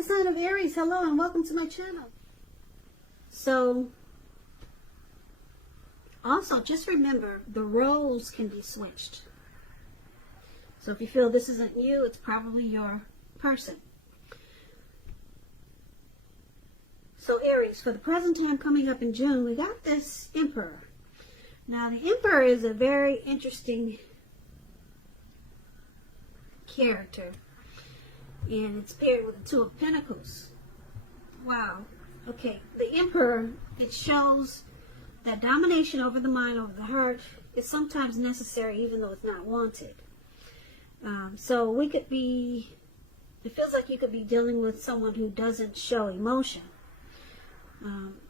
the sign of Aries, hello and welcome to my channel. So, also just remember the roles can be switched. So if you feel this isn't you, it's probably your person. So Aries, for the present time coming up in June, we got this Emperor. Now the Emperor is a very interesting character. And it's paired with the Two of Pentacles. Wow. Okay, the Emperor, it shows that domination over the mind, over the heart, is sometimes necessary even though it's not wanted. So we could be, it feels like you could be dealing with someone who doesn't show emotion.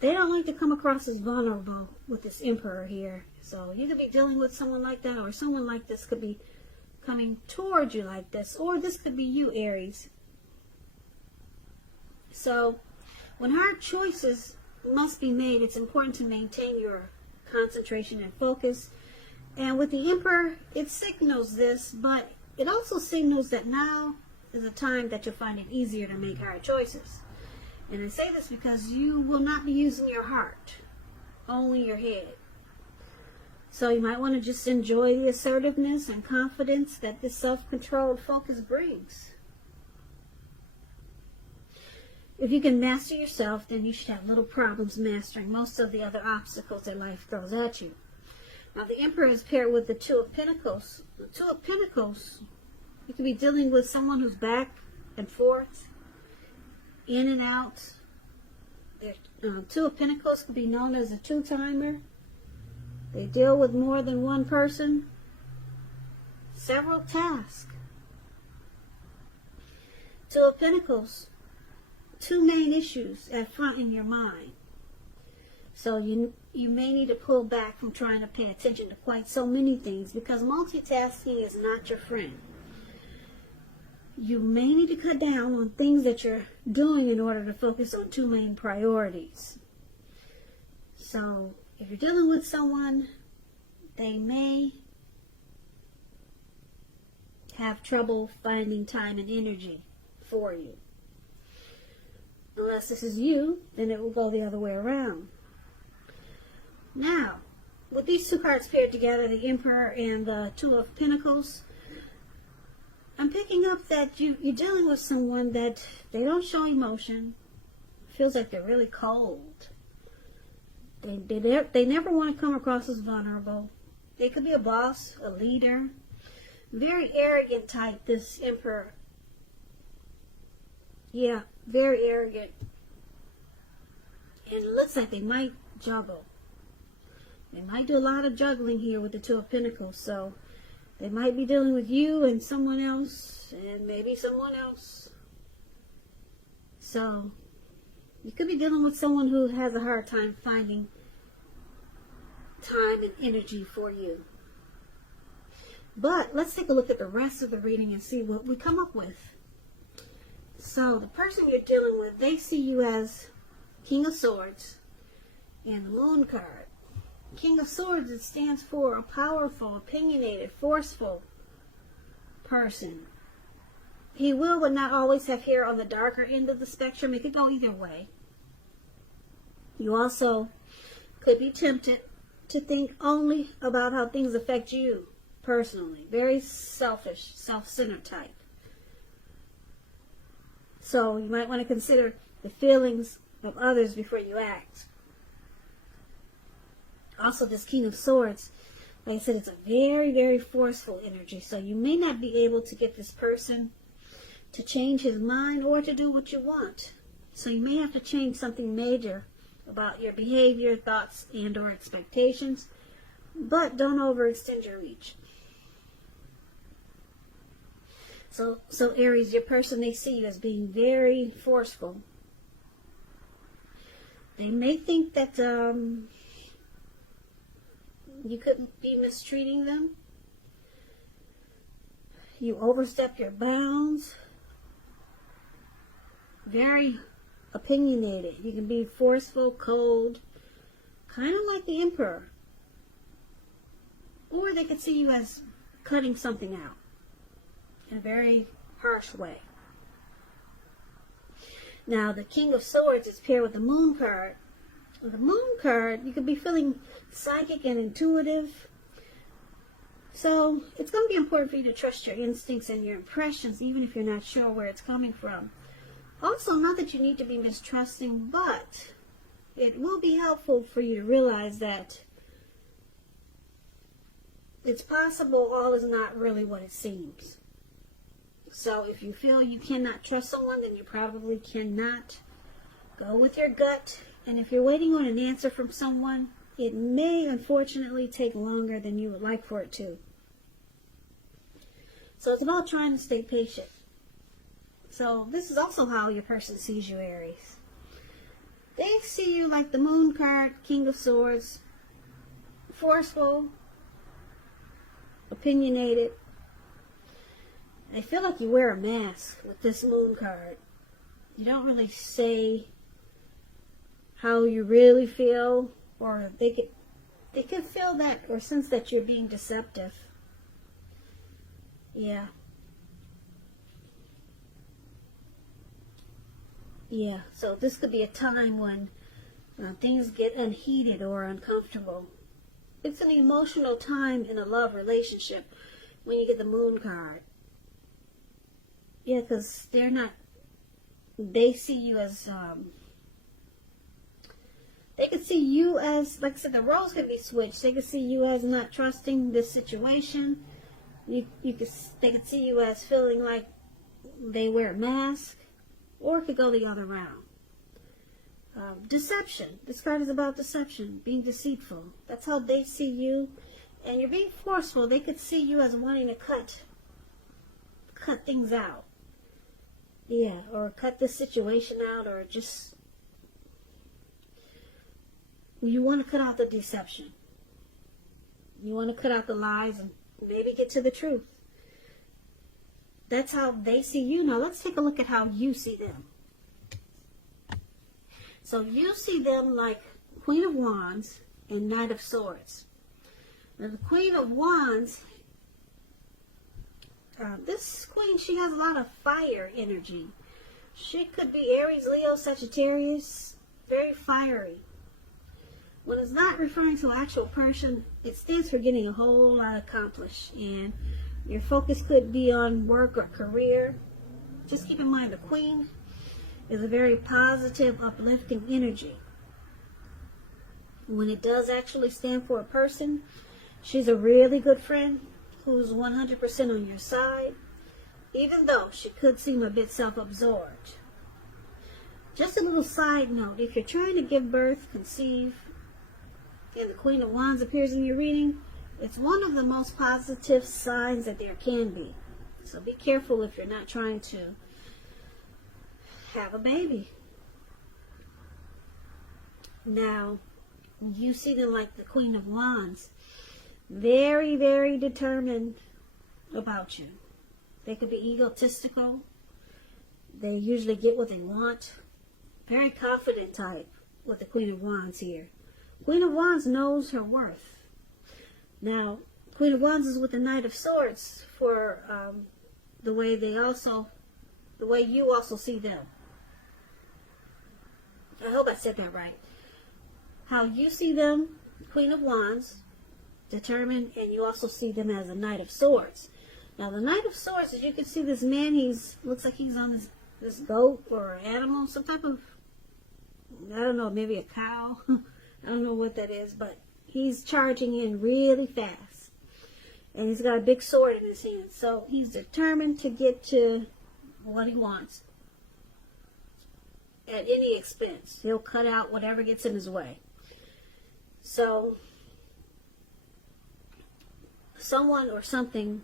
They don't like to come across as vulnerable with this Emperor here. So you could be dealing with someone like that, or someone like this could be coming towards you like this, or this could be you, Aries. So when hard choices must be made, it's important to maintain your concentration and focus. And with the Emperor, it signals this, but it also signals that now is a time that you'll find it easier to make hard choices. And I say this because you will not be using your heart, only your head. So you might want to just enjoy the assertiveness and confidence that this self-controlled focus brings. If you can master yourself, then you should have little problems mastering most of the other obstacles that life throws at you. Now the Emperor is paired with the Two of Pentacles. The Two of Pentacles, you could be dealing with someone who's back and forth, in and out. Two of Pentacles could be known as a two-timer. They deal with more than one person, several tasks. Two of Pentacles, two main issues at front in your mind. So you may need to pull back from trying to pay attention to quite so many things, because multitasking is not your friend. You may need to cut down on things that you're doing in order to focus on two main priorities. So if you're dealing with someone, they may have trouble finding time and energy for you. Unless this is you, then it will go the other way around. Now, with these two cards paired together, the Emperor and the Two of Pentacles, I'm picking up that you're dealing with someone that they don't show emotion. Feels like they're really cold. They never want to come across as vulnerable. They could be a boss, a leader. Very arrogant type, this Emperor. Yeah, very arrogant. And it looks like they might juggle. They might do a lot of juggling here with the Two of Pentacles. So they might be dealing with you and someone else, and maybe someone else. So you could be dealing with someone who has a hard time finding time and energy for you. But let's take a look at the rest of the reading and see what we come up with. So the person you're dealing with, they see you as King of Swords and the Moon card. King of Swords, it stands for a powerful, opinionated, forceful person. He will but not always have hair on the darker end of the spectrum. It could go either way. You also could be tempted to think only about how things affect you personally. Very selfish, self-centered type. So you might want to consider the feelings of others before you act. Also, this King of Swords, like I said, it's a very, very forceful energy. So you may not be able to get this person to change his mind or to do what you want. So you may have to change something major about your behavior, thoughts, and or expectations. But don't overextend your reach. So Aries, your person, they see you as being very forceful. They may think that you couldn't be mistreating them. You overstep your bounds. Very opinionated. You can be forceful, cold, kind of like the Emperor. Or they could see you as cutting something out in a very harsh way. Now, the King of Swords is paired with the Moon card. With the Moon card, you could be feeling psychic and intuitive. So, it's going to be important for you to trust your instincts and your impressions, even if you're not sure where it's coming from. Also, not that you need to be mistrusting, but it will be helpful for you to realize that it's possible all is not really what it seems. So if you feel you cannot trust someone, then you probably cannot. Go with your gut. And if you're waiting on an answer from someone, it may unfortunately take longer than you would like for it to. So it's about trying to stay patient. So this is also how your person sees you, Aries. They see you like the Moon card, King of Swords, forceful, opinionated. They feel like you wear a mask with this Moon card. You don't really say how you really feel, or they could feel that or sense that you're being deceptive. Yeah. Yeah, so this could be a time when things get unheated or uncomfortable. It's an emotional time in a love relationship when you get the Moon card. Yeah, because they see you as, they could see you as, like I said, the roles could be switched. They could see you as not trusting this situation. They could see you as feeling like they wear a mask. Or it could go the other round. Deception. This card is about deception, being deceitful. That's how they see you. And you're being forceful. They could see you as wanting to cut things out. Yeah, or cut this situation out, or just, you want to cut out the deception. You want to cut out the lies and maybe get to the truth. That's how they see you. Now let's take a look at how you see them. So you see them like Queen of Wands and Knight of Swords. Now the Queen of Wands, this queen, she has a lot of fire energy. She could be Aries, Leo, Sagittarius, very fiery. When it's not referring to an actual person, it stands for getting a whole lot accomplished. And your focus could be on work or career. Just keep in mind the Queen is a very positive, uplifting energy. When it does actually stand for a person, she's a really good friend who's 100% on your side, even though she could seem a bit self-absorbed. Just a little side note, if you're trying to give birth, conceive, and the Queen of Wands appears in your reading, it's one of the most positive signs that there can be. So be careful if you're not trying to have a baby. Now, you see them like the Queen of Wands. Very, very determined about you. They could be egotistical. They usually get what they want. Very confident type with the Queen of Wands here. Queen of Wands knows her worth. Now, Queen of Wands is with the Knight of Swords for the way you also see them. I hope I said that right. How you see them, Queen of Wands, determined, and you also see them as a Knight of Swords. Now, the Knight of Swords, as you can see, this man, looks like he's on this goat or animal, some type of, I don't know, maybe a cow. I don't know what that is, but he's charging in really fast. And he's got a big sword in his hand. So he's determined to get to what he wants at any expense. He'll cut out whatever gets in his way. So someone or something,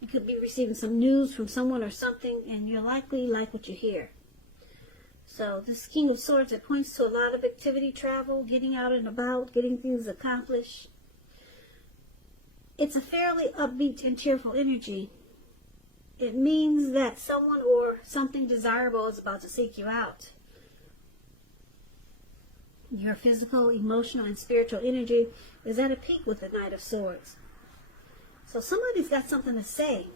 you could be receiving some news from someone or something, and you'll likely like what you hear. So this King of Swords, it points to a lot of activity, travel, getting out and about, getting things accomplished. It's a fairly upbeat and cheerful energy. It means that someone or something desirable is about to seek you out. Your physical, emotional, and spiritual energy is at a peak with the Knight of Swords. So somebody's got something to say.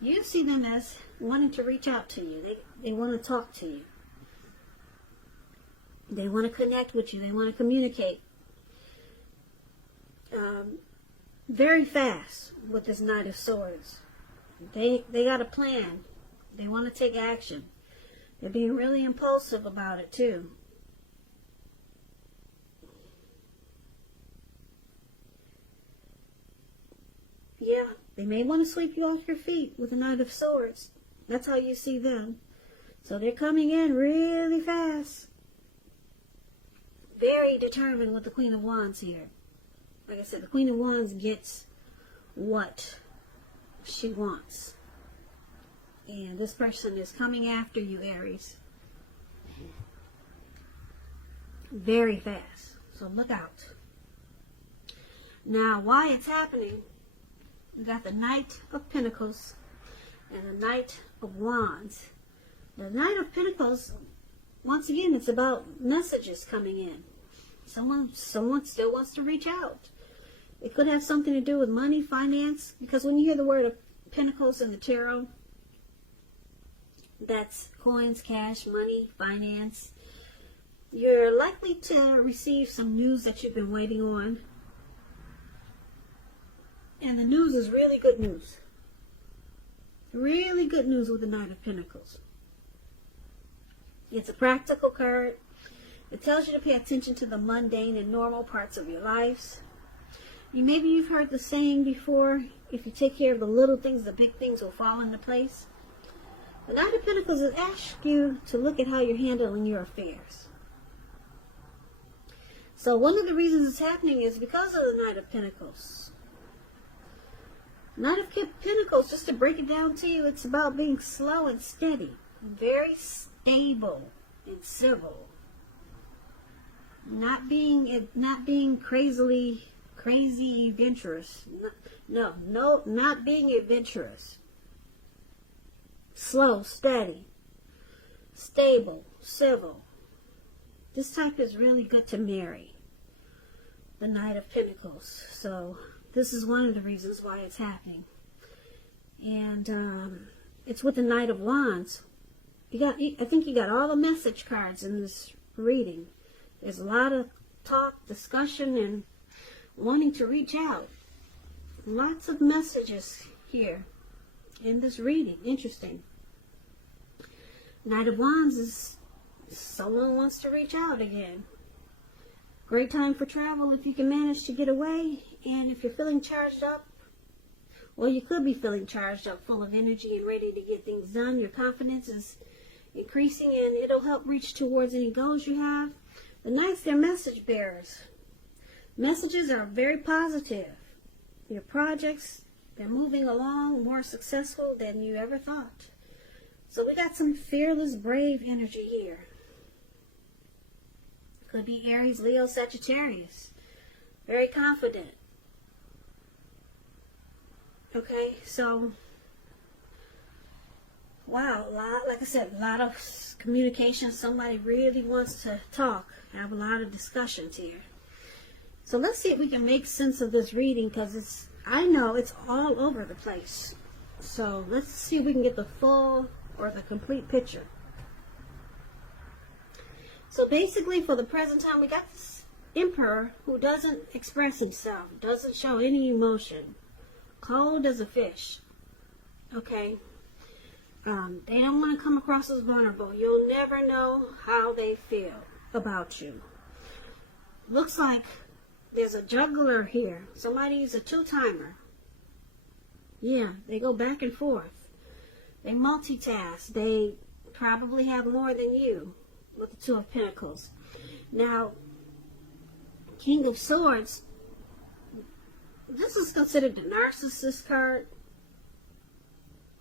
You see them as wanting to reach out to you. They want to talk to you. They want to connect with you. They want to communicate. Very fast with this Knight of Swords. They got a plan. They want to take action. They're being really impulsive about it too. Yeah, they may want to sweep you off your feet with the Knight of Swords. That's how you see them. So they're coming in really fast. Very determined with the Queen of Wands here. Like I said, the Queen of Wands gets what she wants. And this person is coming after you, Aries. Very fast. So look out. Now, why it's happening, we got the Knight of Pentacles and the Knight of Wands. The Knight of Pentacles, once again, it's about messages coming in. Someone still wants to reach out. It could have something to do with money, finance, because when you hear the word of Pentacles in the tarot, that's coins, cash, money, finance. You're likely to receive some news that you've been waiting on. And the news is really good news. Really good news with the Knight of Pentacles. It's a practical card. It tells you to pay attention to the mundane and normal parts of your lives. Maybe you've heard the saying before, if you take care of the little things, the big things will fall into place. The Knight of Pentacles has asked you to look at how you're handling your affairs. So one of the reasons it's happening is because of the Knight of Pentacles. Knight of Pentacles, just to break it down to you, it's about being slow and steady. Very stable and civil. Not being crazy adventurous. No, not being adventurous. Slow, steady, stable, civil. This type is really good to marry. The Knight of Pentacles. So this is one of the reasons why it's happening. And it's with the Knight of Wands. I think you got all the message cards in this reading. There's a lot of talk, discussion, and wanting to reach out. Lots of messages here in this reading. Interesting. Knight of Wands is someone wants to reach out again. Great time for travel if you can manage to get away. And if you're feeling charged up, well, you could be feeling charged up, full of energy and ready to get things done. Your confidence is increasing and it'll help reach towards any goals you have. The Knights, they're message bearers. Messages are very positive. Your projects, they're moving along more successful than you ever thought. So we got some fearless, brave energy here. Could be Aries, Leo, Sagittarius. Very confident. Okay, so, wow, like I said, a lot of communication. Somebody really wants to talk, have a lot of discussions here. So let's see if we can make sense of this reading, because I know it's all over the place. So let's see if we can get the full or the complete picture. So basically, for the present time, we got this Emperor who doesn't express himself, doesn't show any emotion, cold as a fish. Okay, they don't want to come across as vulnerable. You'll never know how they feel about you. Looks like there's a juggler here. Somebody's a two-timer. Yeah, they go back and forth. They multitask. They probably have more than you with the Two of Pentacles. Now, King of Swords, this is considered the narcissist card.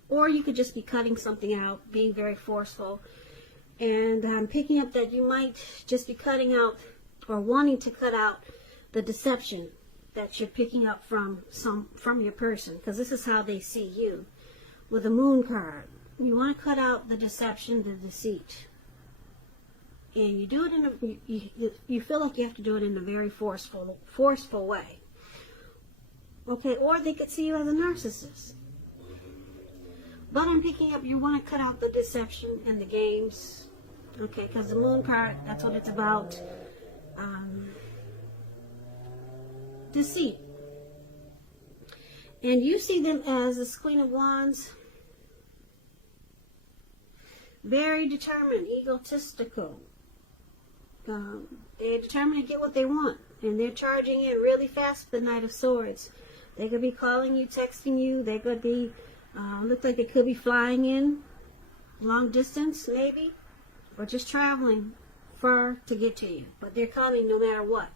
Or you could just be cutting something out, being very forceful. And I'm picking up that you might just be cutting out or wanting to cut out the deception that you're picking up from your person, because this is how they see you. With the Moon card, you want to cut out the deception, the deceit. And you do it in you feel like you have to do it in a very forceful way. Okay, or they could see you as a narcissist. But I'm picking up, you want to cut out the deception and the games. Okay, because the moon card, that's what it's about. Deceit. And you see them as this Queen of Wands. Very determined, egotistical. They're determined to get what they want. And they're charging in really fast with the Knight of Swords. They could be calling you, texting you. They could be, look like they could be flying in. Long distance, maybe. Or just traveling far to get to you. But they're coming no matter what.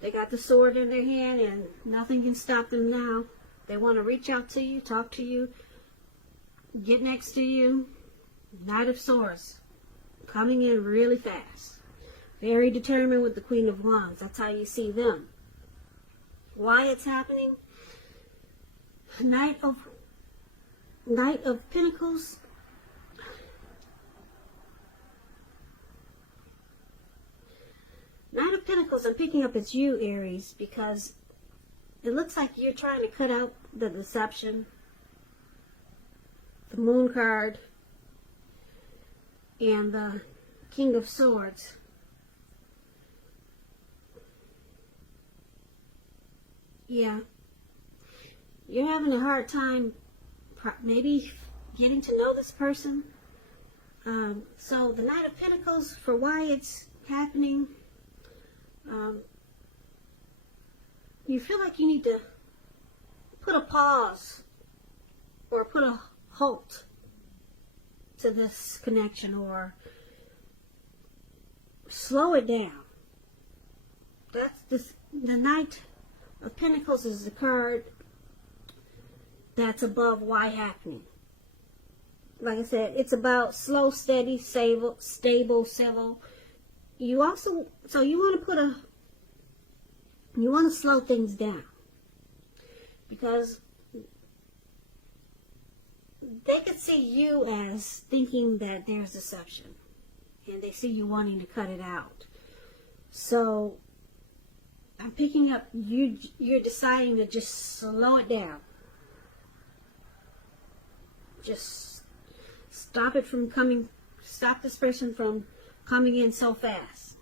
They got the sword in their hand and nothing can stop them now. They want to reach out to you, talk to you, get next to you. Knight of Swords. Coming in really fast. Very determined with the Queen of Wands. That's how you see them. Why it's happening? Knight of Pentacles. Knight of Pentacles, I'm picking up it's you, Aries, because it looks like you're trying to cut out the deception. The Moon card and the King of Swords. Yeah. You're having a hard time maybe getting to know this person. So the Knight of Pentacles, for why it's happening, you feel like you need to put a pause or put a halt to this connection, or slow it down. That's the Knight of Pentacles is the card that's above why happening. Like I said, it's about slow, steady, stable, civil. You also, so you want to you want to slow things down, because they could see you as thinking that there's deception, and they see you wanting to cut it out. So I'm picking up you're deciding to just slow it down. Just stop this person from coming in so fast.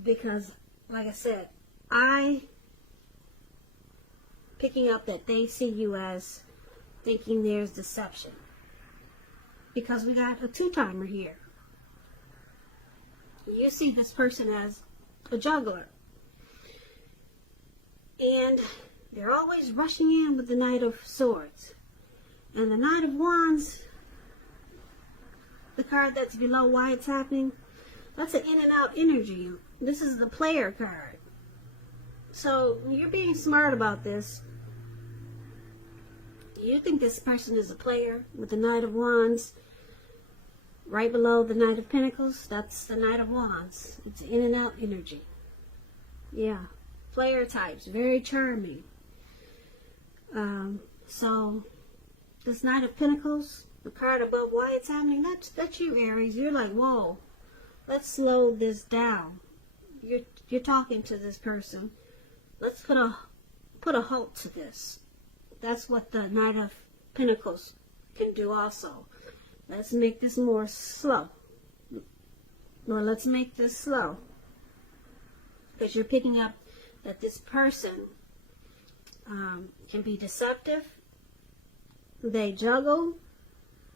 Because, like I said, picking up that they see you as thinking there's deception. Because we got a two-timer here. You see this person as a juggler. And they're always rushing in with the Knight of Swords. And the Knight of Wands, the card that's below why it's happening, that's an in and out energy. This is the player card. So you're being smart about this. You think this person is a player with the Knight of Wands. Right below the Knight of Pentacles, that's the Knight of Wands. It's in and out energy. Yeah. Player types, very charming. So this Knight of Pentacles, the card above why it's happening, that's you, Aries. You're like, whoa, let's slow this down. You're talking to this person. Let's put a halt to this. That's what the Knight of Pentacles can do also. Let's make this more slow. Or let's make this slow. Because you're picking up that this person can be deceptive. They juggle.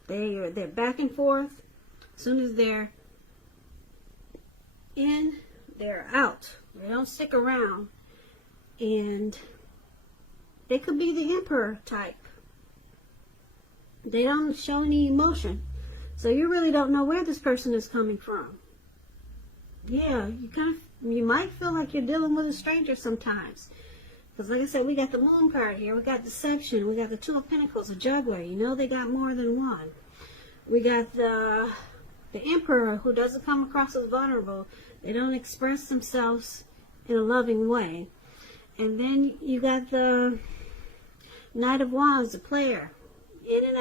They're back and forth. As soon as they're in, they're out. They don't stick around. And they could be the Emperor type. They don't show any emotion. So you really don't know where this person is coming from. Yeah, you might feel like you're dealing with a stranger sometimes. Because like I said, we got the Moon card here. We got deception. We got the Two of Pentacles, a juggler. You know they got more than one. We got the Emperor, who doesn't come across as vulnerable. They don't express themselves in a loving way. And then you got the Knight of Wands, the player. In and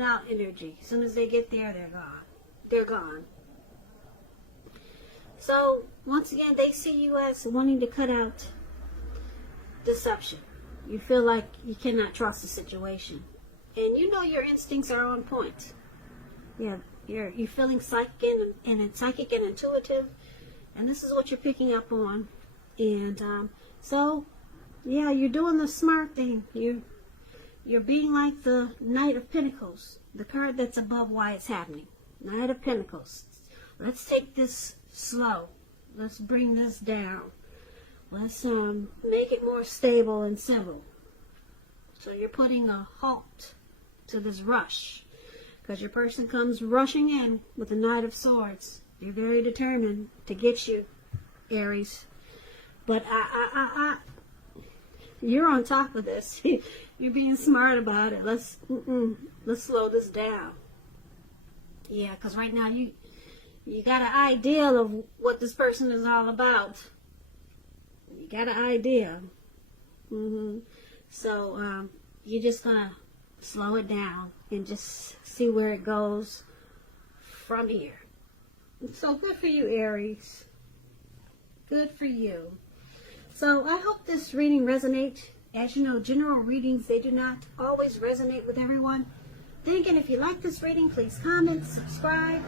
out energy. As soon as they get there, they're gone. They're gone. So, once again, they see you as wanting to cut out deception. You feel like you cannot trust the situation. And you know your instincts are on point. Yeah, you're feeling psychic and intuitive, and this is what you're picking up on. And so, yeah, you're doing the smart thing. You're being like the Knight of Pentacles, the card that's above why it's happening. Knight of Pentacles. Let's take this slow. Let's bring this down. Let's make it more stable and civil. So you're putting a halt to this rush, because your person comes rushing in with the Knight of Swords. They're very determined to get you, Aries. But you're on top of this. You're being smart about it. Let's slow this down. Yeah, because right now you got an idea of what this person is all about. You got an idea. So you're just gonna slow it down and just see where it goes from here. So good for you, Aries. Good for you. So I hope this reading resonates. As you know, general readings, they do not always resonate with everyone. Then again, if you like this reading, please comment, subscribe,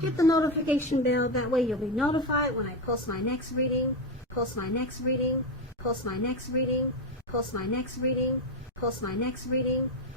hit the notification bell. That way you'll be notified when I post my next reading, post my next reading, post my next reading, post my next reading, post my next reading.